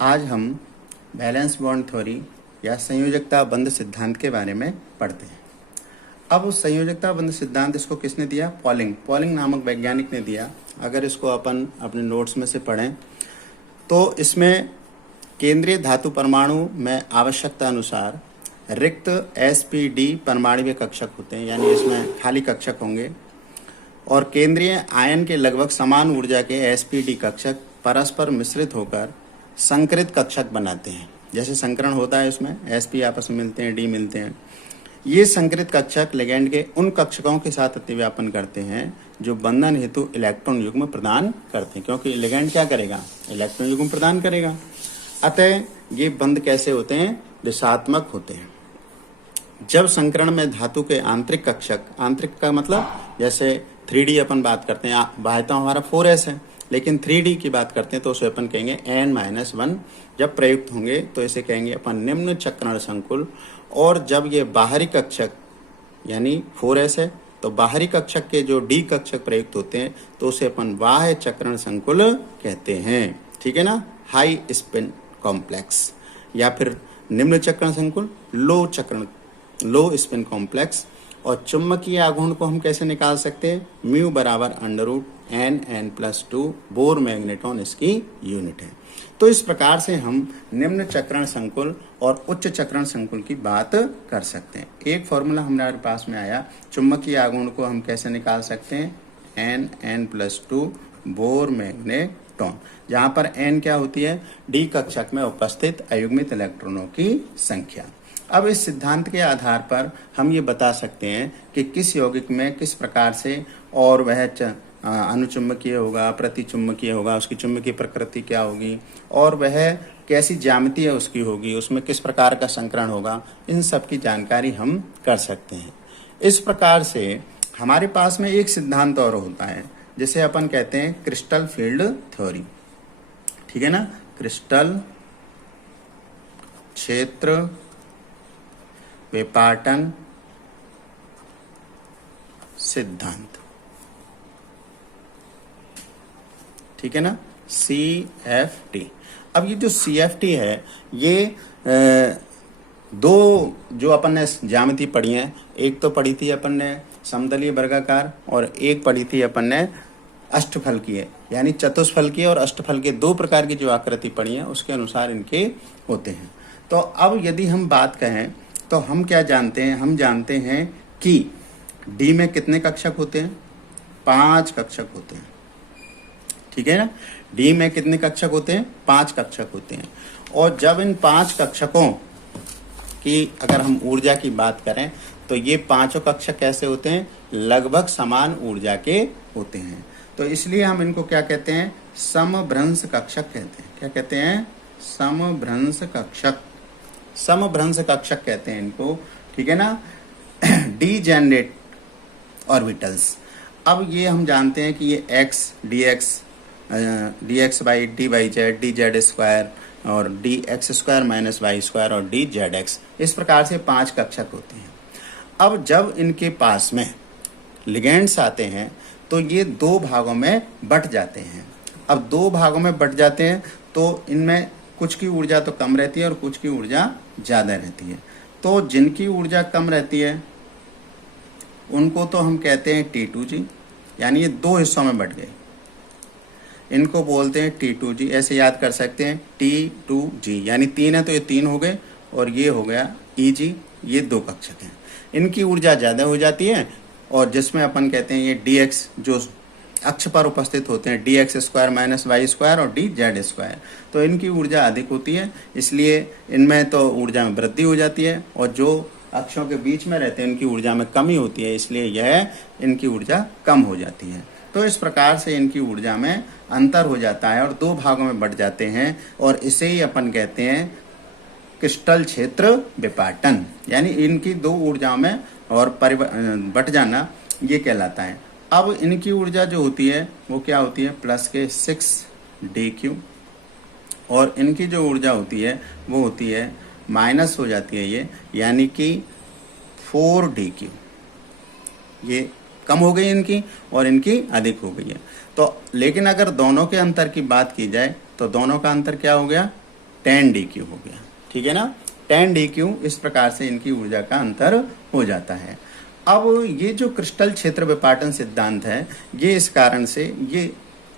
आज हम valence bond theory या संयोजकता बंध सिद्धांत के बारे में पढ़ते हैं। अब उस संयोजकता बंध सिद्धांत इसको किसने दिया? पॉलिंग नामक वैज्ञानिक ने दिया। अगर इसको अपन अपने नोट्स में से पढ़ें तो इसमें केंद्रीय धातु परमाणु में आवश्यकता अनुसार रिक्त sp_d परमाणुीय कक्षक होते हैं, यानी इसमें खाली कक्षक होंगे, और केंद्रीय आयन के लगभग समान ऊर्जा के sp_d कक्षक परस्पर मिश्रित होकर संकरित कक्षक बनाते हैं। जैसे संकरण होता है, उसमें sp आपस में मिलते हैं, d मिलते हैं। ये संकरित कक्षक लिगैंड के उन कक्षकों के साथ अतिव्यापन करते हैं जो बंधन हेतु इलेक्ट्रॉन युग्म प्रदान करते हैं, क्योंकि लिगैंड क्या करेगा? इलेक्ट्रॉन युग्म प्रदान करेगा। अतः ये बंध कैसे होते हैं? दिशात्मक होते हैं। जब संकरण में धातु के आंतरिक कक्षक, आंतरिक का मतलब जैसे 3D अपन बात करते हैं, बाह्यता हमारा 4s है, लेकिन 3D की बात करते हैं तो उसे अपन कहेंगे n-1 जब प्रयुक्त होंगे तो इसे कहेंगे अपन निम्न चक्रण संकुल। और जब ये बाहरी कक्षक यानी 4s है तो बाहरी कक्षक के जो d कक्षक प्रयुक्त होते हैं तो उसे अपन बाह्य चक्रण संकुल कहते हैं। ठीक है ना? हाई स्पिन कॉम्प्लेक्स या फिर निम्न चक्रण संकुल, लो स्पिन कॉम्प्लेक्स। और चुंबकीय आघूर्ण को हम कैसे निकाल सकते हैं? म्यू बराबर √n+2 बोर मैग्नेटॉन इसकी यूनिट है। तो इस प्रकार से हम निम्न चक्रण संकुल और उच्च चक्रण संकुल की बात कर सकते हैं। एक फॉर्मूला हमारे पास में आया, चुंबकीय आघूर्ण को हम कैसे निकाल सकते हैं? n+2 बोर मैग्नेटॉन, जहां पर n क्या होती है? d कक्षक में उपस्थित अयुग्मित इलेक्ट्रॉनों की संख्या। अब इस सिद्धांत के आधार पर हम ये बता सकते हैं कि किस यौगिक में किस प्रकार से और वह अनुचुंबकीय होगा, प्रतिचुंबकीय होगा, उसकी चुंबकीय प्रकृति क्या होगी, और वह कैसी ज्यामिति है उसकी होगी, उसमें किस प्रकार का संकरण होगा, इन सब की जानकारी हम कर सकते हैं। इस प्रकार से हमारे पास में एक सिद्धांत और होता है जिसे अपन कहते हैं क्रिस्टल फील्ड थ्योरी। ठीक है ना? क्रिस्टल क्षेत्र विपाटन सिद्धांत। ठीक है ना? CFT। अब ये जो CFT है, ये दो जो अपन ने ज्यामिति पढ़ी है, एक तो पढ़ी थी अपन ने समतलीय वर्गाकार और एक पढ़ी थी अपन ने अष्टफलकीय, यानी चतुष्फल की और अष्टफल के दो प्रकार की जो आकृति पढ़ी है उसके अनुसार इनके होते हैं। तो अब यदि हम बात कहें तो हम क्या जानते हैं? हम जानते हैं कि D में कितने कक्षक होते हैं? 5 कक्षक होते हैं। ठीक है ना? D में कितने कक्षक होते हैं? 5 कक्षक होते हैं। और जब इन 5 कक्षकों की अगर हम ऊर्जा की बात करें तो ये पांचों कक्षक कैसे होते हैं? लगभग समान ऊर्जा के होते हैं। तो इसलिए हम इनको क्या कहते हैं? समभ्रंश कक्षक कहते हैं। क्या कहते हैं? समभ्रंश कक्षक। समभ्रंश कक्षक कहते हैं इनको। ठीक है ना? Degenerate orbitals. अब ये हम जानते हैं कि ये x dx/dy/z dz² और dx² - y² और dzx, इस प्रकार से 5 कक्षक होते हैं। अब जब इनके पास में लिगेंड्स आते हैं तो ये 2 भागों में बट जाते हैं। अब 2 भागों में बट जाते हैं तो इनमें कुछ की ऊर्जा तो कम रहती है और कुछ की ऊर्जा ज़्यादा रहती है। तो जिनकी ऊर्जा कम रहती है उनको तो हम कहते हैं T2G, यानी ये 2 हिस्सों में बट गए, इनको बोलते हैं T2G। ऐसे याद कर सकते हैं T2G, यानी 3 है तो ये 3 हो गए और ये हो गया EG, ये 2 कक्षक हैं। इनकी ऊर्जा ज़्यादा हो जाती है और जिसमें अपन कहते हैं ये DX जो अक्ष पर उपस्थित होते हैं, dx² - y² और dz², तो इनकी ऊर्जा अधिक होती है, इसलिए इनमें तो ऊर्जा में वृद्धि हो जाती है, और जो अक्षों के बीच में रहते हैं इनकी ऊर्जा में कमी होती है, इसलिए यह इनकी ऊर्जा कम हो जाती है। तो इस प्रकार से इनकी ऊर्जा में अंतर हो जाता है और 2 भागों में बट जाते हैं, और इसे ही अपन कहते हैं क्रिस्टल क्षेत्र विपाटन, यानी इनकी 2 ऊर्जाओं में और बट जाना ये कहलाता है। अब इनकी ऊर्जा जो होती है वो क्या होती है? +6dq, और इनकी जो ऊर्जा होती है वो होती है माइनस हो जाती है ये, यानी कि 4dq। ये कम हो गई इनकी और इनकी अधिक हो गई है। तो लेकिन अगर दोनों के अंतर की बात की जाए तो दोनों का अंतर क्या हो गया? 10 DQ हो गया, ठीक है ना। 10 DQ, इस प्रकार से इनकी ऊर्जा का अंतर हो जाता है। अब ये जो क्रिस्टल क्षेत्र विपाटन सिद्धांत है, ये इस कारण से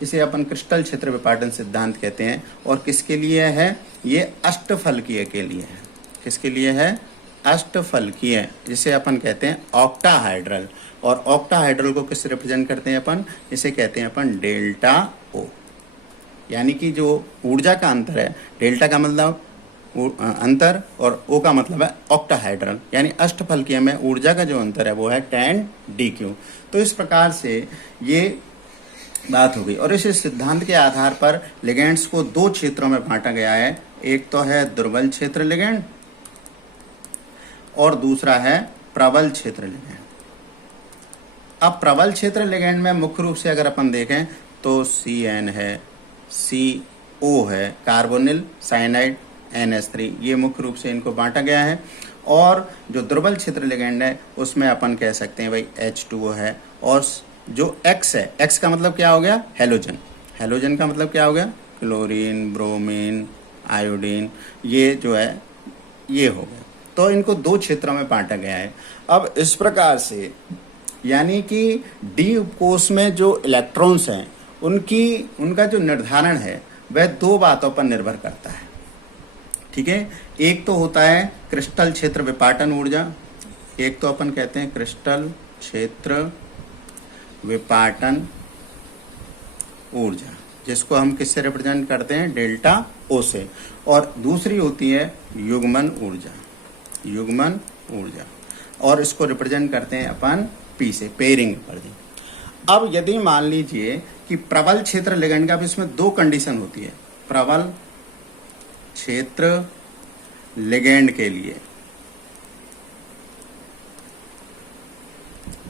इसे अपन क्रिस्टल क्षेत्र विपाटन सिद्धांत कहते हैं। और किसके लिए है? ये अष्टफलकीय के लिए है। किसके लिए है? अष्टफलकीय, जिसे अपन कहते हैं ऑक्टाहाइड्रल। और ऑक्टाहाइड्रल को किससे रिप्रेजेंट करते हैं अपन? इसे कहते हैं अपन डेल्टा ओ। यानी कि जो ऊर्जा का अंतर है, डेल्टा का मतलब अंतर और ओ का मतलब है ऑक्टाहाइड्रल, यानी अष्टफलकीय में ऊर्जा का जो अंतर है वो है 10 DQ। तो इस प्रकार से ये बात हो गई। और इस सिद्धांत के आधार पर लिगेंड्स को दो क्षेत्रों में बांटा गया है। एक तो है दुर्बल क्षेत्र लिगेंड और दूसरा है प्रबल क्षेत्र लिगेंड। अब प्रबल क्षेत्र लिगेंड में मुख्य रूप से अगर अपन देखें तो CN है, CO है, कार्बोनिल, साइनाइड, NH3, ये मुख्य रूप से इनको बांटा गया है। और जो दुर्बल क्षेत्र लिगेंड है उसमें अपन कह सकते हैं भाई H2O है। और जो X है, X का मतलब क्या हो गया? हेलोजन। हेलोजन का मतलब क्या हो गया? क्लोरीन, ब्रोमीन, आयोडीन, ये जो है ये हो गया। तो इनको दो क्षेत्रों में बांटा गया है। अब इस प्रकार से यानी कि डी कोष में जो इलेक्ट्रॉन्स हैं उनका जो निर्धारण है वह दो बातों पर निर्भर करता है, ठीक है। एक तो होता है क्रिस्टल क्षेत्र विपाटन ऊर्जा, एक तो अपन कहते हैं क्रिस्टल क्षेत्र विपाटन ऊर्जा, जिसको हम किससे रिप्रेजेंट करते हैं? डेल्टा ओ से। और दूसरी होती है युग्मन ऊर्जा, युग्मन ऊर्जा, और इसको रिप्रेजेंट करते हैं अपन पी से, पेयरिंग एनर्जी। अब यदि मान लीजिए कि प्रबल क्षेत्र लिगेंड का, इसमें दो कंडीशन होती है। प्रबल क्षेत्र लिगेंड के लिए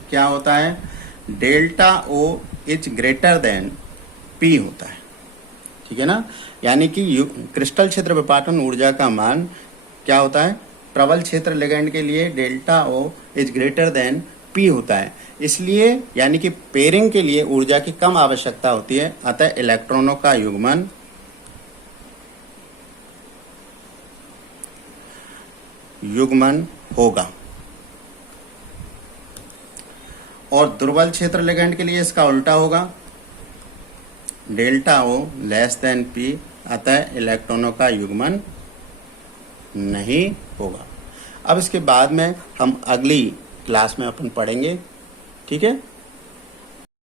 क्या होता है? Delta O is greater than P होता है, ठीक है ना। यानी कि क्रिस्टल क्षेत्र विपाटन ऊर्जा का मान क्या होता है? प्रबल क्षेत्र लिगेंड के लिए delta O is greater than P होता है। इसलिए यानी कि पेयरिंग के लिए ऊर्जा की कम आवश्यकता होती है, अतः इलेक्ट्रॉनों का युग्मन होगा। और दुर्बल क्षेत्र लिगेंड के लिए इसका उल्टा होगा, डेल्टा ओ लेस देन पी, अतः इलेक्ट्रॉनों का युग्मन नहीं होगा। अब इसके बाद में हम अगली क्लास में अपन पढ़ेंगे, ठीक है।